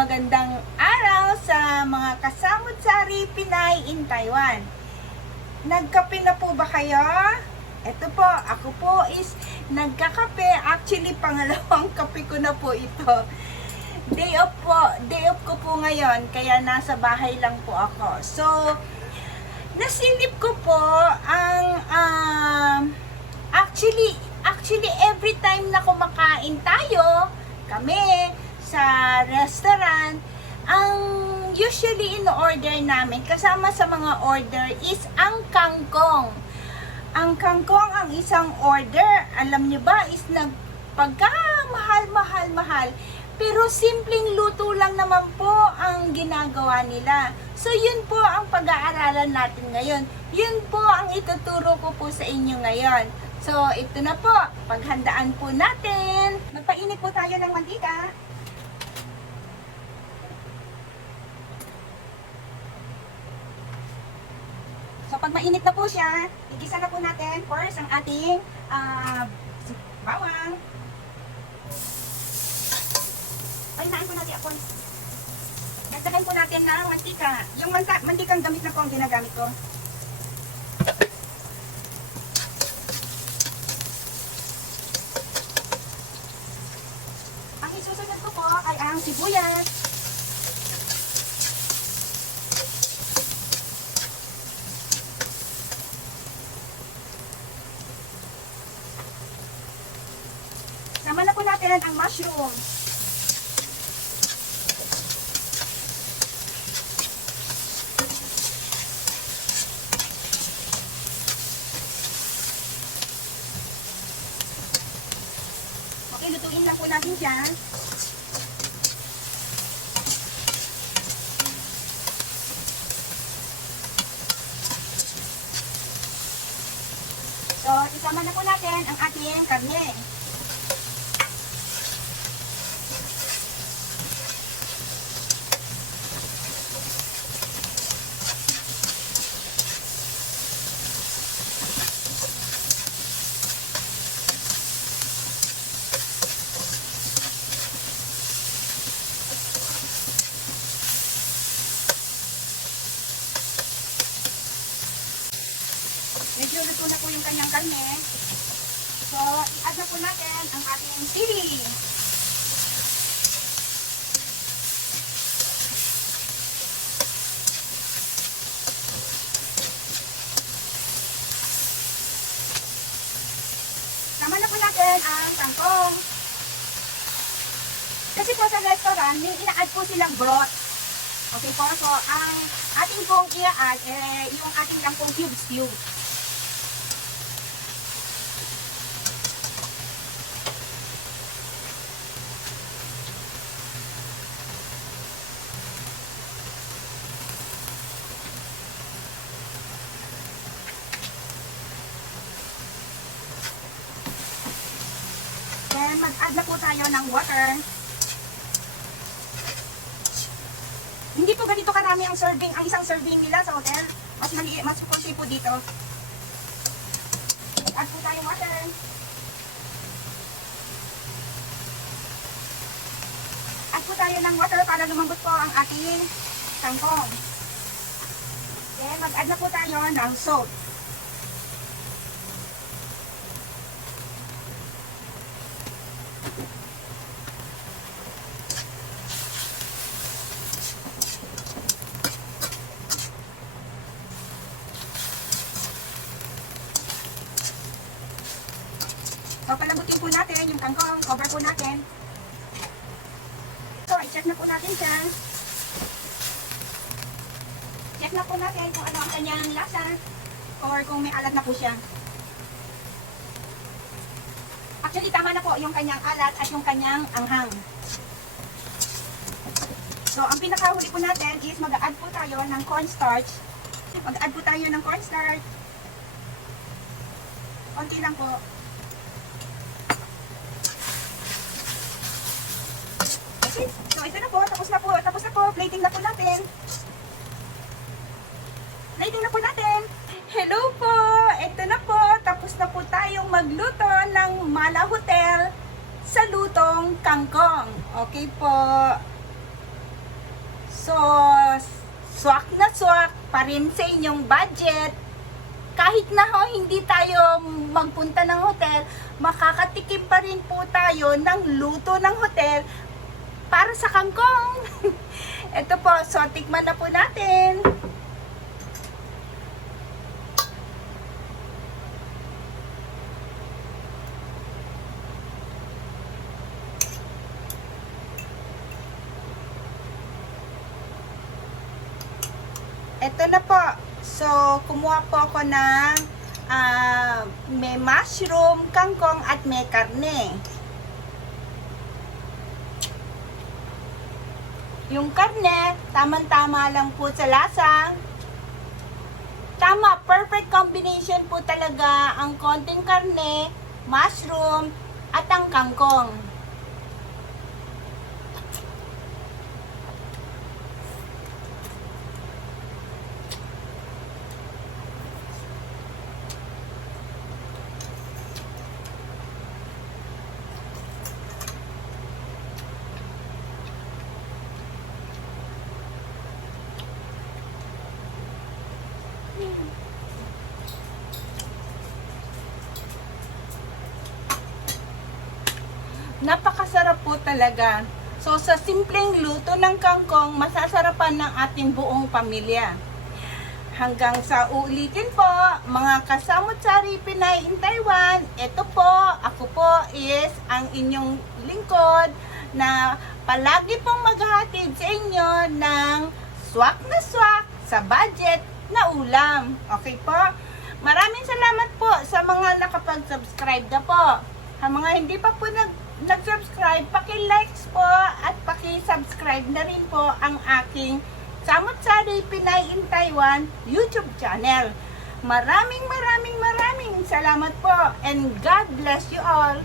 Magandang araw sa mga kasamut-sari Pinay in Taiwan. Nagkape na po ba kayo? Ito po, ako po is nagkakape. Actually, pangalawang kape ko na po ito. Day off ko po ngayon, kaya nasa bahay lang po ako. So, nasilip ko po ang actually every time na kumakain tayo, kami sa restaurant, ang usually in-order namin kasama sa mga order is ang kangkong. Ang kangkong ang isang order, alam niyo ba, is nagpagka mahal. Pero simpleng luto lang naman po ang ginagawa nila. So yun po ang pag-aaralan natin ngayon. Yun po ang ituturo ko po sa inyo ngayon. So ito na po, paghandaan po natin. Magpainit po tayo ng mantika. So pag mainit na po siya, igisa na po natin first ang ating bawang. Pahinaan po natin ako. Dagdagan po natin ng mantika. Yung mantikang gamit na po ang ginagamit ko. Ang isusunod ko po ay ang sibuyas. Sama na po natin ang mushroom. Okay, lutuin lang po natin siya. So, isama na po natin ang ating karne. Medyo luto na po yung kanyang karne. So, i-add na po natin ang ating sili. Sama na po natin ang kangkong. Kasi po sa restaurant, may ina-add po silang broth. Okay po, so ang ating pong i-add, yung ating lang pong cubes. Then, mag-add na po tayo ng water. Hindi po ganito karami ang serving, ang isang serving nila sa hotel. Mas maliit, mas konti po dito. Add po tayo water. Add po tayo ng water para lumambot po ang ating kangkong. Then, mag-add na po tayo ng salt. So, palabutin po natin yung kangkong, cover po natin. So, i-check na po natin siya. Check na po natin kung ano ang kanyang lasa or kung may alat na po siya. Actually, tama na po yung kanyang alat at yung kanyang anghang. So, ang pinakahuli po natin is mag-add po tayo ng cornstarch. Mag-add po tayo ng cornstarch. Konti lang po. So, ito na po. Tapos na po. Plating na po natin. Hello po! Ito na po. Tapos na po tayong magluto ng Mala Hotel. sa lutong kangkong. Okay po. So, swak na swak pa rin sa inyong budget. Kahit na hindi tayo magpunta ng hotel, makakatikim pa rin po tayo ng luto ng hotel para sa kangkong. Ito po, so tikman na po natin. Ito na po. So, kumuha po ako ng may mushroom, kangkong, at may karne. Yung karne, tamang-tama lang po sa lasa. Tama, perfect combination po talaga ang konting karne, mushroom, at ang kangkong. Napakasarap po talaga. So, sa simpleng luto ng kangkong, masasarapan ng ating buong pamilya. Hanggang sa ulitin po, mga kasamut-sari Pinay in Taiwan, ito po, ako po is ang inyong lingkod na palagi pong maghahatid sa inyo ng swak na swak sa budget na ulam. Okay po? Maraming salamat po sa mga nakapag-subscribe na po. Ang mga hindi pa po nag-subscribe, paki-likes po at paki-subscribe na rin po ang aking Samut-Sari Pinay in Taiwan YouTube channel. Maraming salamat po and God bless you all.